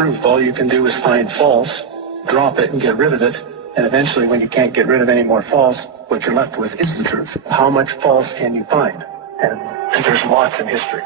truth. All you can do is find false, drop it and get rid of it, and eventually when you can't get rid of any more false, what you're left with is the truth. How much false can you find? And there's lots in history.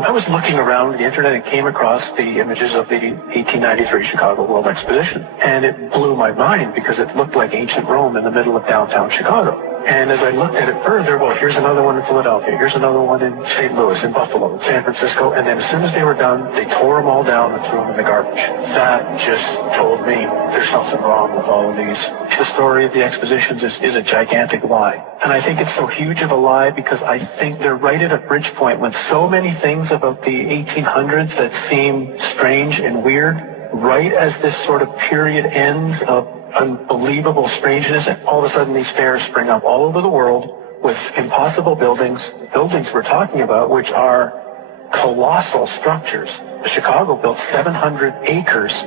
I was looking around the internet and came across the images of the 1893 Chicago World Exposition, and it blew my mind because it looked like ancient Rome in the middle of downtown Chicago. And as I looked at it further, well, here's another one in Philadelphia, here's another one in St. Louis, in Buffalo, in San Francisco, and then as soon as they were done, they tore them all down and threw them in the garbage. That just told me there's something wrong with all of these. The story of the expositions is a gigantic lie. And I think it's so huge of a lie because I think they're right at a bridge point when so many things about the 1800s that seem strange and weird, right as this sort of period ends of unbelievable strangeness, and all of a sudden these fairs spring up all over the world with impossible buildings we're talking about, which are colossal structures. Chicago built 700 acres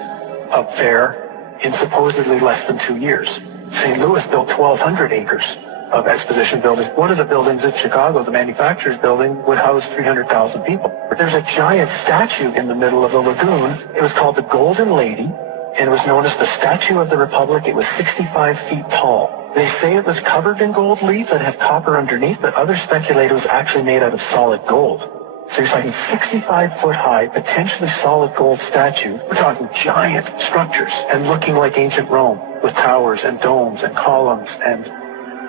of fair in supposedly less than 2 years. St. Louis built 1,200 acres of exposition buildings. One of the buildings in Chicago, the manufacturer's building, would house 300,000 people. There's a giant statue in the middle of the lagoon. It was called the Golden Lady, and it was known as the Statue of the Republic. It was 65 feet tall. They say it was covered in gold leaf that had copper underneath, but others speculate it was actually made out of solid gold. So you're talking 65-foot high, potentially solid gold statue. We're talking giant structures and looking like ancient Rome with towers and domes and columns and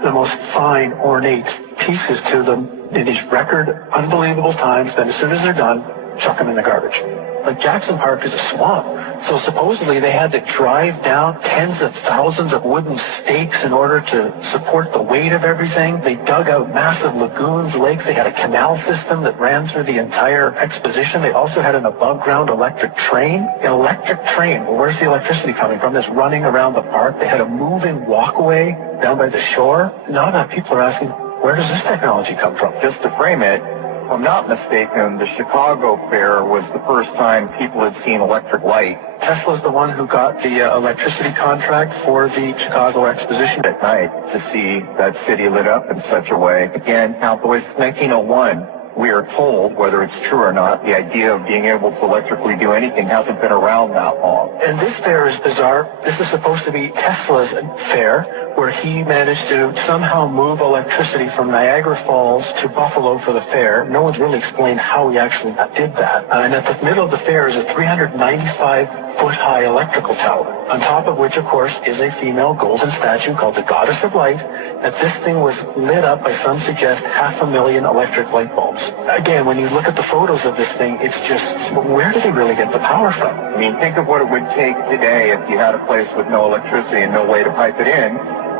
the most fine, ornate pieces to them in these record, unbelievable times. Then as soon as they're done, chuck them in the garbage. Like Jackson Park is a swamp, so supposedly they had to drive down tens of thousands of wooden stakes in order to support the weight of everything. They dug out massive lagoons, lakes. They had a canal system that ran through the entire exposition. They also had an above-ground electric train. An electric train, well, where's the electricity coming from? That's running around the park. They had a moving walkway down by the shore. Now that people are asking, where does this technology come from? Just to frame it, if I'm not mistaken, the Chicago Fair was the first time people had seen electric light. Tesla's the one who got the electricity contract for the Chicago Exposition At night to see that city lit up in such a way. Again, now, it's 1901. We are told, whether it's true or not, the idea of being able to electrically do anything hasn't been around that long. And this fair is bizarre. This is supposed to be Tesla's fair, where he managed to somehow move electricity from Niagara Falls to Buffalo for the fair. No one's really explained how he actually did that. And at the middle of the fair is a 395-foot high electrical tower, on top of which, of course, is a female golden statue called the Goddess of Light. That this thing was lit up by, some suggest, 500,000 electric light bulbs. Again, when you look at the photos of this thing, it's just, where do they really get the power from? I mean, think of what it would take today if you had a place with no electricity and no way to pipe it in,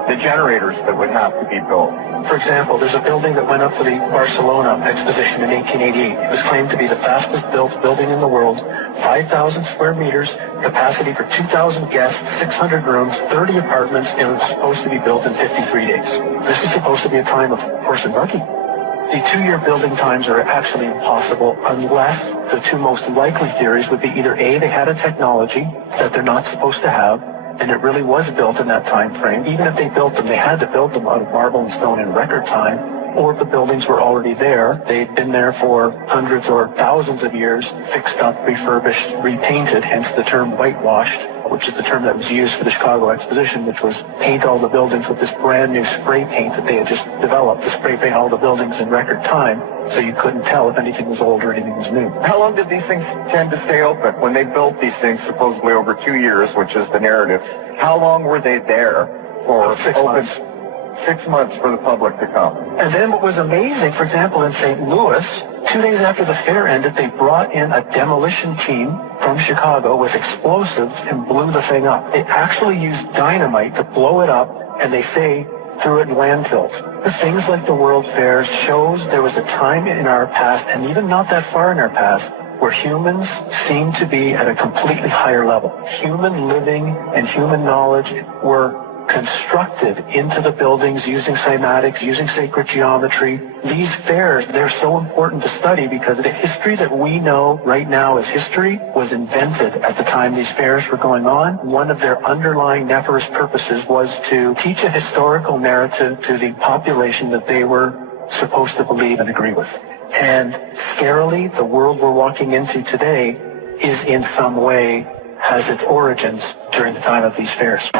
the generators that would have to be built. For example, there's a building that went up for the Barcelona exposition in 1888. It was claimed to be the fastest built building in the world, 5,000 square meters, capacity for 2,000 guests, 600 rooms, 30 apartments, and it was supposed to be built in 53 days. This is supposed to be a time of horse and buggy. The 2-year building times are actually impossible unless the two most likely theories would be either A, they had a technology that they're not supposed to have, and it really was built in that time frame. Even if they built them, they had to build them out of marble and stone in record time, or the buildings were already there. They'd been there for hundreds or thousands of years, fixed up, refurbished, repainted, hence the term whitewashed, which is the term that was used for the Chicago Exposition, which was paint all the buildings with this brand new spray paint that they had just developed to spray paint all the buildings in record time, so you couldn't tell if anything was old or anything was new. How long did these things tend to stay open? When they built these things, supposedly over 2 years, which is the narrative, how long were they there for? 6 months. 6 months for the public to come. And then what was amazing, for example, in St. Louis, 2 days after the fair ended, they brought in a demolition team from Chicago with explosives and blew the thing up. They actually used dynamite to blow it up, and they say threw it in landfills. The things like the World Fairs shows there was a time in our past, and even not that far in our past, where humans seem to be at a completely higher level. Human living and human knowledge were constructed into the buildings using cymatics, using sacred geometry. These fairs, they're so important to study because the history that we know right now as history was invented at the time these fairs were going on. One of their underlying nefarious purposes was to teach a historical narrative to the population that they were supposed to believe and agree with. And scarily, the world we're walking into today is in some way has its origins during the time of these fairs.